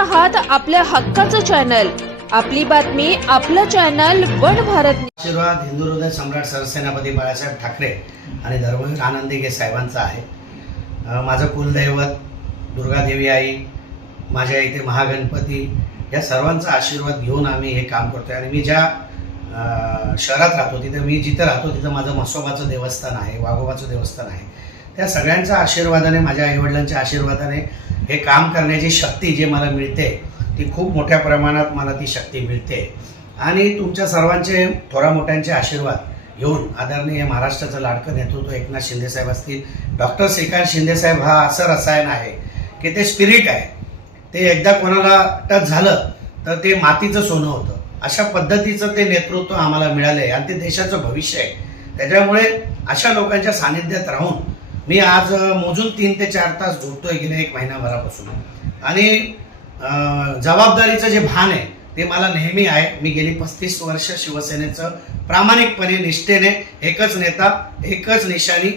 आहात आपल्या हक्काचं चॅनल आपली बातमी आपलं चॅनल वन भारत आशीर्वाद हिंदू हृदय सम्राट सरसेनापती बाळासाहेब ठाकरे आणि धर्मवीर आनंदिगे साहेबांचा आहे. माझं कुलदैवत दुर्गादेवी आई माझ्या इथे महागणपती या सर्वांचा आशीर्वाद घेऊन आम्ही हे काम करतोय. आणि मी ज्या शहरात राहतो तिथं मी जिथं राहतो तिथं माझं म्हसोबाचं देवस्थान आहे वाघोबाचं देवस्थान आहे. त्या सगळ्यांच्या आशीर्वादाने माझ्या आईवडिलांच्या आशीर्वादाने हे काम करण्याची शक्ती जे मला मिळते ती खूप मोठ्या प्रमाणात मला ती शक्ती मिळते. आणि तुमच्या सर्वांचे थोरा मोठ्यांचे आशीर्वाद घेऊन आदरणीय महाराष्ट्राचं लाडकं नेतृत्व एकनाथ शिंदेसाहेब असतील. डॉक्टर श्रीकांत शिंदेसाहेब हा असं रसायन आहे की ते स्पिरिट आहे. ते एकदा कोणाला टच झालं तर ते मातीचं सोनं होतं. अशा पद्धतीचं ते नेतृत्व आम्हाला मिळालं आहे आणि ते देशाचं भविष्य आहे. त्याच्यामुळे अशा लोकांच्या सानिध्यात राहून मी आज मोजून तीन ते चार तास झोपतोय नाही एक महिनाभरापासून. आणि जबाबदारीचं जे भान आहे ते मला नेहमी आहे. मी गेली पस्तीस वर्ष शिवसेनेचं प्रामाणिकपणे निष्ठेने एकच नेता एकच निशाणी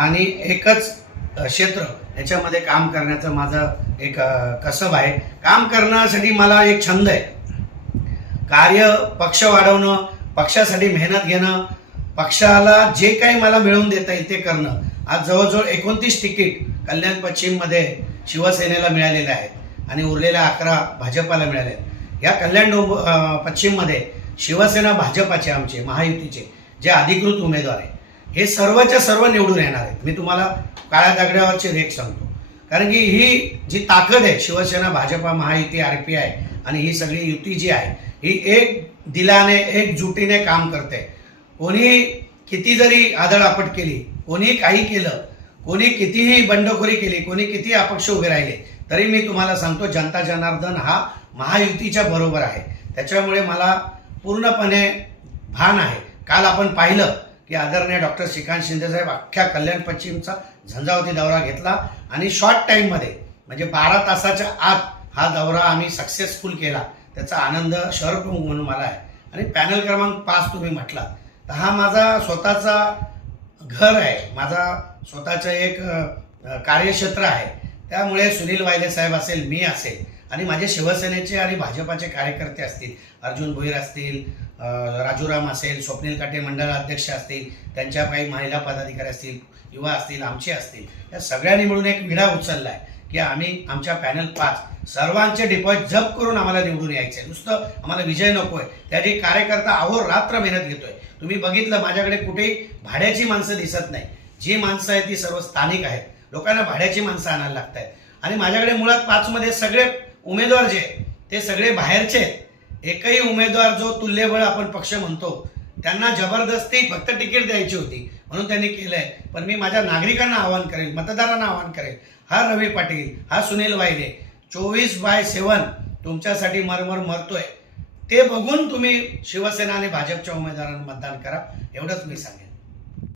आणि एकच क्षेत्र याच्यामध्ये काम करण्याचं माझं एक कसब आहे. काम करण्यासाठी मला एक छंद आहे. कार्य पक्ष वाढवणं पक्षासाठी मेहनत घेणं पक्षाला जे काही मला मिळवून देता येईल ते करणं. आज जवळजवळ एकोणतीस तिकीट कल्याण पश्चिममध्ये शिवसेनेला मिळालेले आहेत आणि उरलेल्या अकरा भाजपाला मिळाले आहेत. या कल्याण डोंब पश्चिममध्ये शिवसेना भाजपाचे आमचे महायुतीचे जे अधिकृत उमेदवार आहे हे सर्वच्या सर्व निवडून येणार आहेत. मी तुम्हाला काळ्या दगड्यावरचे रेख सांगतो. कारण की ही जी ताकद आहे Shivsena Bhajpa Mahayuti R P I आणि ही सगळी युती जी आहे ही एक दिलाने एकजुटीने काम करते. कोणी किती जरी आदळआपट केली कोणी काही केलं कोणी कितीही बंडखोरी केली कोणी किती अपक्ष उभे राहिले तरी मी तुम्हाला सांगतो जनता जनार्दन हा महायुतीच्या बरोबर आहे. त्याच्यामुळे मला पूर्णपणे भान आहे. काल आपण पाहिलं की आदरणीय डॉक्टर श्रीकांत शिंदेसाहेब अख्ख्या कल्याण पश्चिमचा झंझावती दौरा घेतला आणि शॉर्ट टाईममध्ये म्हणजे बारा तासाच्या आत हा दौरा आम्ही सक्सेसफुल केला. त्याचा आनंद शहर प्रमुख म्हणून मला आहे. आणि पॅनल क्रमांक पाच तुम्ही म्हटला तर हा माझा स्वतःचा घर आहे. माझा स्वतःचं एक कार्यक्षेत्र आहे. त्यामुळे सुनील वायदे साहेब असेल मी असेल आणि माझे शिवसेनेचे आणि भाजपाचे कार्यकर्ते असतील अर्जुन भोईर असतील राजूराम असेल स्वप्नील काटे मंडळ अध्यक्ष असतील त्यांच्या काही महिला पदाधिकारी असतील युवा असतील आमचे असतील या सगळ्यांनी मिळून एक विडा उचलला आहे की आम्ही आमच्या पॅनल पाच सर्वांचे डिपॉझिट जप करून आम्हाला निवडून यायचे नुसतं आम्हाला विजय नकोय. त्यासाठी कार्यकर्ता अहो रात्र मेहनत घेतोय. तुम्ही बघितलं माझ्याकडे कुठेही भाड्याची माणसं दिसत नाही. जी माणसं आहेत ती सर्व स्थानिक आहेत. लोकांना भाड्याची माणसं आणायला लागत आहेत आणि माझ्याकडे मुळात पाचमध्ये सगळे उमेदवार जे आहेत ते सगळे बाहेरचे आहेत. एकही उमेदवार जो तुल्यबळ आपण पक्ष म्हणतो त्यांना जबरदस्ती फक्त तिकीट द्यायची होती म्हणून त्यांनी केलंय. पण मी माझ्या नागरिकांना आवाहन करेल मतदारांना आवाहन करेल. हा रवी पाटील हा सुनील वायदे चोवीस बाय सेवन तुमच्यासाठी मरमर मरतोय. ते बघून तुम्ही शिवसेना आणि भाजपच्या उमेदवारांना मतदान करा एवढंच मी सांगेन.